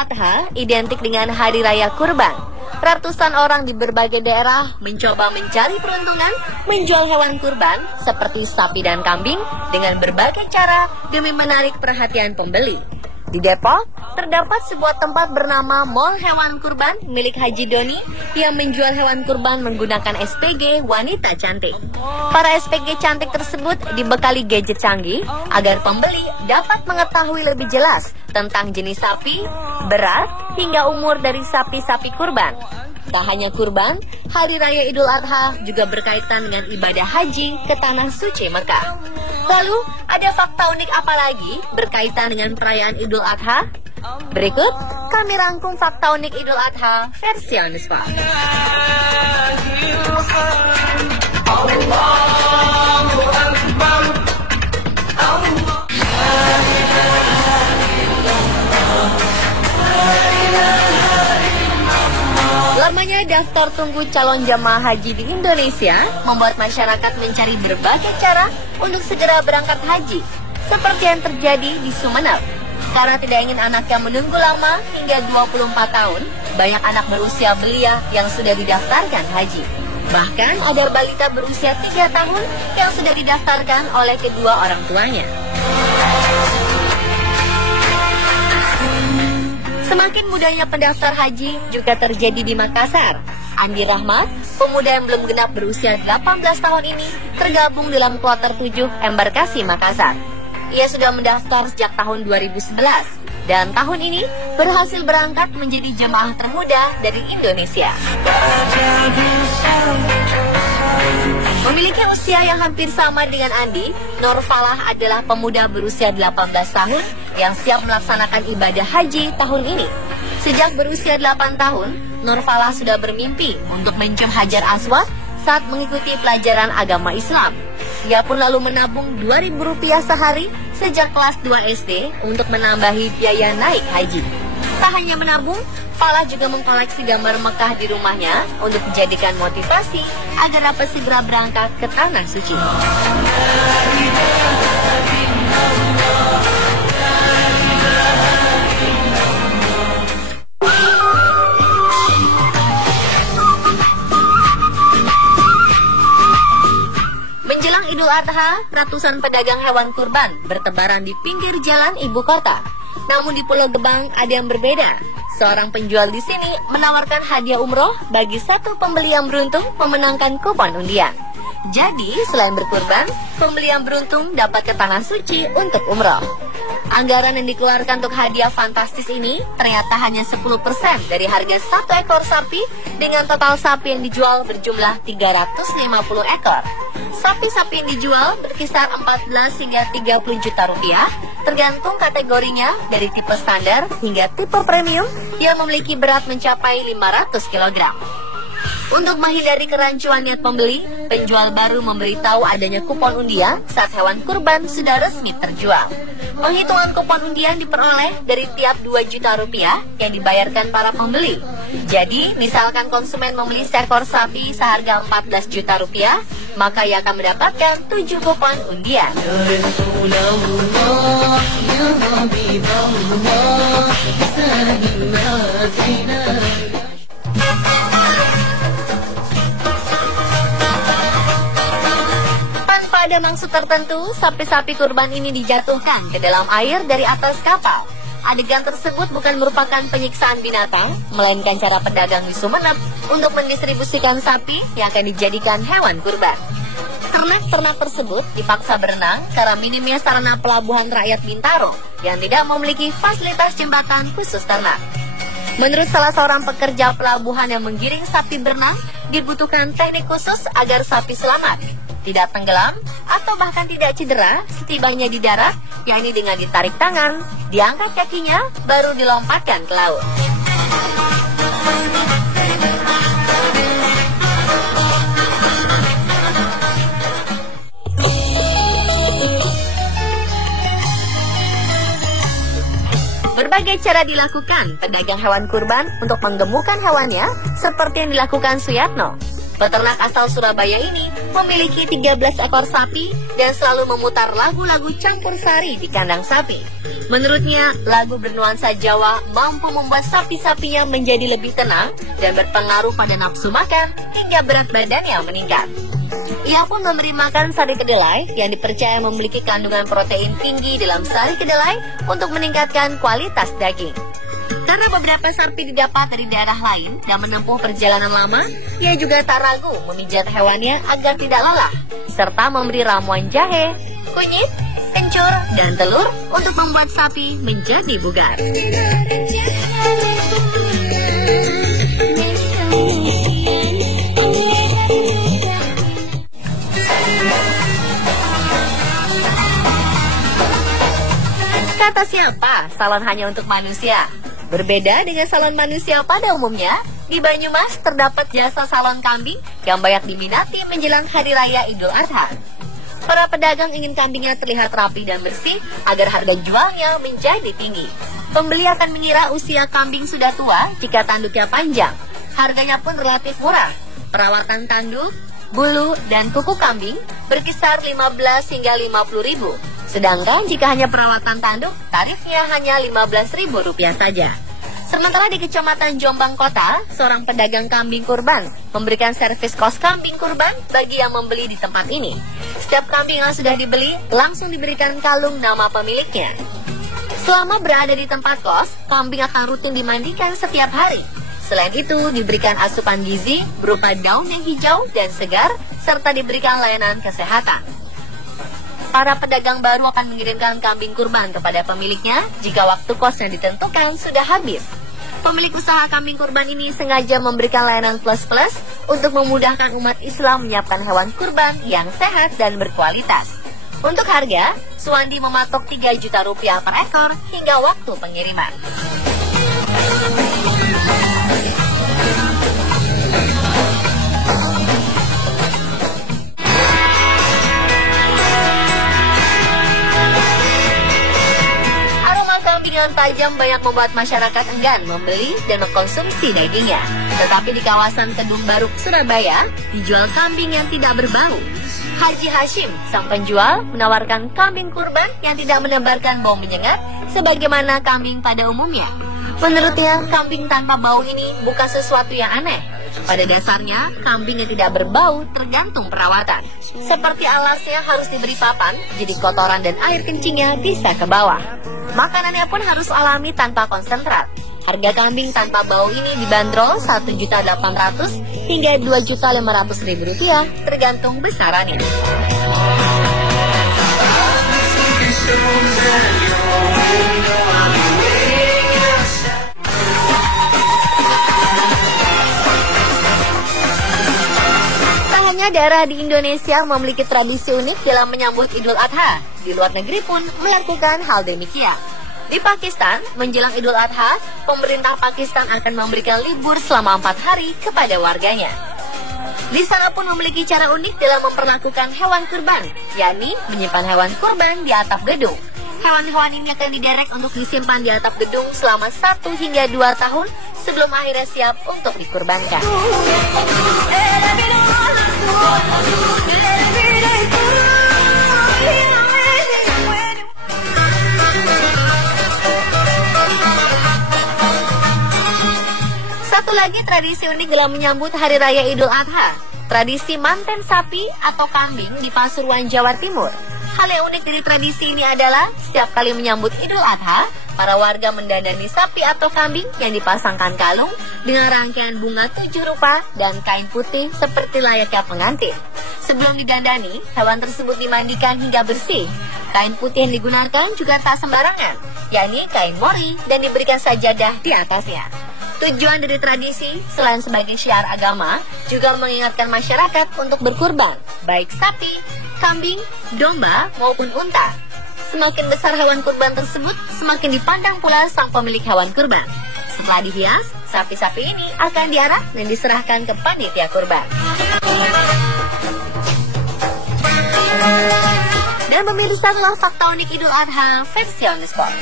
Adha identik dengan hari raya kurban. Ratusan orang di berbagai daerah mencoba mencari peruntungan menjual hewan kurban seperti sapi dan kambing dengan berbagai cara demi menarik perhatian pembeli. Di Depok, terdapat sebuah tempat bernama Mall Hewan Kurban milik Haji Doni yang menjual hewan kurban menggunakan SPG wanita cantik. Para SPG cantik tersebut dibekali gadget canggih agar pembeli dapat mengetahui lebih jelas tentang jenis sapi, berat, hingga umur dari sapi-sapi kurban. Tak hanya kurban, Hari Raya Idul Adha juga berkaitan dengan ibadah haji ke Tanah Suci Mekah. Lalu, ada fakta unik apa lagi berkaitan dengan perayaan Idul Adha? Berikut, kami rangkum fakta unik Idul Adha versi Anuspa. Lamanya daftar tunggu calon jamaah haji di Indonesia membuat masyarakat mencari berbagai cara untuk segera berangkat haji, seperti yang terjadi di Sumeneb. Karena tidak ingin anaknya menunggu lama hingga 24 tahun, banyak anak berusia belia yang sudah didaftarkan haji. Bahkan ada balita berusia 3 tahun yang sudah didaftarkan oleh kedua orang tuanya. Semakin mudahnya pendaftar haji juga terjadi di Makassar. Andi Rahmat, pemuda yang belum genap berusia 18 tahun ini, tergabung dalam kloter 7 embarkasi Makassar. Ia sudah mendaftar sejak tahun 2011 dan tahun ini berhasil berangkat menjadi jemaah termuda dari Indonesia. Memiliki usia yang hampir sama dengan Andi, Nur Falah adalah pemuda berusia 18 tahun yang siap melaksanakan ibadah haji tahun ini. Sejak berusia 8 tahun, Nur Falah sudah bermimpi untuk mencium Hajar Aswad saat mengikuti pelajaran agama Islam. Ia pun lalu menabung Rp2.000 sehari sejak kelas 2 SD untuk menambahi biaya naik haji. Tak hanya menabung, Falah juga mengkoleksi gambar Mekah di rumahnya untuk dijadikan motivasi agar dapat segera berangkat ke Tanah Suci. Menjelang Idul Adha, ratusan pedagang hewan kurban bertebaran di pinggir jalan ibu kota. Namun di Pulau Gebang ada yang berbeda. Seorang penjual di sini menawarkan hadiah umroh bagi satu pembeli yang beruntung memenangkan kupon undian. Jadi, selain berkurban, pembeli yang beruntung dapat ke Tanah Suci untuk umroh. Anggaran yang dikeluarkan untuk hadiah fantastis ini ternyata hanya 10% dari harga satu ekor sapi dengan total sapi yang dijual berjumlah 350 ekor. Sapi-sapi yang dijual berkisar 14 hingga 30 juta rupiah, tergantung kategorinya dari tipe standar hingga tipe premium yang memiliki berat mencapai 500 kg. Untuk menghindari kerancuan niat pembeli, penjual baru memberitahu adanya kupon undian saat hewan kurban sudah resmi terjual. Penghitungan kupon undian diperoleh dari tiap 2 juta rupiah yang dibayarkan para pembeli. Jadi, misalkan konsumen membeli seekor sapi seharga 14 juta rupiah, maka ia akan mendapatkan 7 kupon undian. Ada maksud tertentu, sapi-sapi kurban ini dijatuhkan ke dalam air dari atas kapal. Adegan tersebut bukan merupakan penyiksaan binatang, melainkan cara pedagang di Sumeneb untuk mendistribusikan sapi yang akan dijadikan hewan kurban. Ternak-ternak tersebut dipaksa berenang karena minimnya sarana pelabuhan rakyat Bintaro yang tidak memiliki fasilitas jembatan khusus ternak. Menurut salah seorang pekerja pelabuhan yang menggiring sapi berenang, dibutuhkan teknik khusus agar sapi selamat, tidak tenggelam, atau bahkan tidak cedera setibanya di darat, yakni dengan ditarik tangan, diangkat kakinya, baru dilompatkan ke laut. Berbagai cara dilakukan pedagang hewan kurban untuk menggemukkan hewannya, seperti yang dilakukan Suyatno. Peternak asal Surabaya ini memiliki 13 ekor sapi dan selalu memutar lagu-lagu campur sari di kandang sapi. Menurutnya, lagu bernuansa Jawa mampu membuat sapi-sapinya menjadi lebih tenang dan berpengaruh pada nafsu makan hingga berat badannya meningkat. Ia pun memberi makan sari kedelai yang dipercaya memiliki kandungan protein tinggi dalam sari kedelai untuk meningkatkan kualitas daging. Karena beberapa sapi didapat dari daerah lain dan menempuh perjalanan lama, ia juga tak ragu memijat hewannya agar tidak lelah, serta memberi ramuan jahe, kunyit, kencur, dan telur untuk membuat sapi menjadi bugar. Kata siapa, salon hanya untuk manusia? Berbeda dengan salon manusia pada umumnya, di Banyumas terdapat jasa salon kambing yang banyak diminati menjelang Hari Raya Idul Adha. Para pedagang ingin kambingnya terlihat rapi dan bersih agar harga jualnya menjadi tinggi. Pembeli akan mengira usia kambing sudah tua jika tanduknya panjang. Harganya pun relatif murah. Perawatan tanduk, bulu, dan kuku kambing berkisar 15 hingga 50 ribu. Sedangkan jika hanya perawatan tanduk, tarifnya hanya Rp15.000 saja. Sementara di Kecamatan Jombang Kota, seorang pedagang kambing kurban memberikan servis kos kambing kurban bagi yang membeli di tempat ini. Setiap kambing yang sudah dibeli langsung diberikan kalung nama pemiliknya. Selama berada di tempat kos, kambing akan rutin dimandikan setiap hari. Selain itu, diberikan asupan gizi berupa daun yang hijau dan segar, serta diberikan layanan kesehatan. Para pedagang baru akan mengirimkan kambing kurban kepada pemiliknya jika waktu kos yang ditentukan sudah habis. Pemilik usaha kambing kurban ini sengaja memberikan layanan plus-plus untuk memudahkan umat Islam menyiapkan hewan kurban yang sehat dan berkualitas. Untuk harga, Suwandi mematok Rp3 juta per ekor hingga waktu pengiriman. Dengan tajam banyak membuat masyarakat enggan membeli dan mengkonsumsi dagingnya. Tetapi di kawasan Kedung Baruk, Surabaya, dijual kambing yang tidak berbau. Haji Hashim, sang penjual, menawarkan kambing kurban yang tidak menebarkan bau menyengat sebagaimana kambing pada umumnya. Menurutnya, kambing tanpa bau ini bukan sesuatu yang aneh. Pada dasarnya, kambing yang tidak berbau tergantung perawatan. Seperti alasnya harus diberi papan, jadi kotoran dan air kencingnya bisa ke bawah. Makanannya pun harus alami tanpa konsentrat. Harga kambing tanpa bau ini dibanderol Rp1.800.000 hingga Rp2.500.000 tergantung besarannya. Tak hanya daerah di Indonesia memiliki tradisi unik dalam menyambut Idul Adha, di luar negeri pun melakukan hal demikian. Di Pakistan, menjelang Idul Adha, pemerintah Pakistan akan memberikan libur selama 4 hari kepada warganya. Di sana pun memiliki cara unik dalam memperlakukan hewan kurban, yakni menyimpan hewan kurban di atap gedung. Hewan-hewan ini akan diderek untuk disimpan di atap gedung selama 1 hingga 2 tahun sebelum akhirnya siap untuk dikurbankan. Satu lagi tradisi unik dalam menyambut Hari Raya Idul Adha, tradisi manten sapi atau kambing di Pasuruan, Jawa Timur. Hal yang unik dari tradisi ini adalah setiap kali menyambut Idul Adha, para warga mendandani sapi atau kambing yang dipasangkan kalung dengan rangkaian bunga 7 rupa dan kain putih seperti layaknya pengantin. Sebelum didandani, hewan tersebut dimandikan hingga bersih. Kain putih yang digunakan juga tak sembarangan, yakni kain mori, dan diberikan sajadah di atasnya. Tujuan dari tradisi, selain sebagai syiar agama, juga mengingatkan masyarakat untuk berkurban, baik sapi, kambing, domba, maupun unta. Semakin besar hewan kurban tersebut, semakin dipandang pula sang pemilik hewan kurban. Setelah dihias, sapi-sapi ini akan diarak dan diserahkan ke panitia kurban. Dan pemirsa, itulah fakta unik Idul Adha versi on the spot.